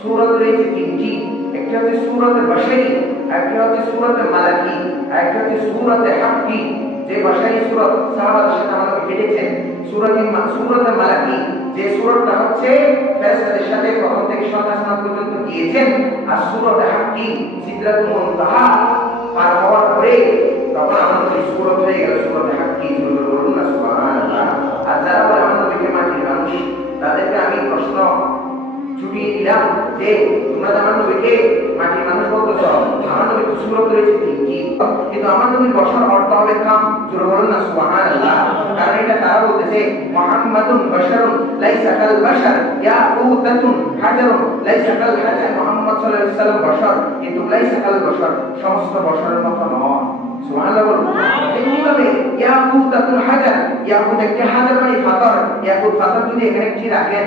সূরত রয়েছে তিনটি। একটি হচ্ছে সূরতে বাশারি একটি হচ্ছে সূরতে মালাকি একটি হচ্ছে সূরতে হাক্কি। যে বাশারি সূরত সাহাবাদের সাথে আমাদের কেটেছেন সূরতে সূরতে মালাকি, যে সূরতটা হচ্ছে ফেরেশতাদের সাথে প্রথম থেকে আসমান পর্যন্ত গিয়েছেন, আর সূরতে হাক্কি, সিদরাতুল মুনতাহা পার হওয়ার পরে তখন আমাদের এই সূরত হয়ে গেল সূরতে হাক্কি জোরে বলুন না সুবহানাল্লাহ আর যারা বলে আমাদের দেখে মাটির মানুষ তাদেরকে আমি প্রশ্ন ছুটিয়ে দিলাম যে তোমরা আমার নবীকে মাটির মানুষ বলতেছ আমার নবী তো সুরত রয়েছে তিনটি কিন্তু আমার নবীর বসার অর্থ হবে কাম। জোরে বলুন না, সুবহানাল্লাহ। কারণ এটা তারা বলতেছে, মুহাম্মাদুন বাশারুন লাইসা কাল বাশার ইয়াকুতাতুন হাজারুন লাইসা কাল হাজার। মুহাম্মদ সাল্লাল্লাহু আলাইহি সাল্লাম বশর কিন্তু লাইসা কাল বশর সমস্ত বশরের মতো নয় সুবহানাল্লাহ বলুন। এইভাবে ইয়াকুতাতুন হাজার ইয়াকুত একটি হাজার মানে পাথর ইয়াকুত পাথর যদি এখানে একটি রাখেন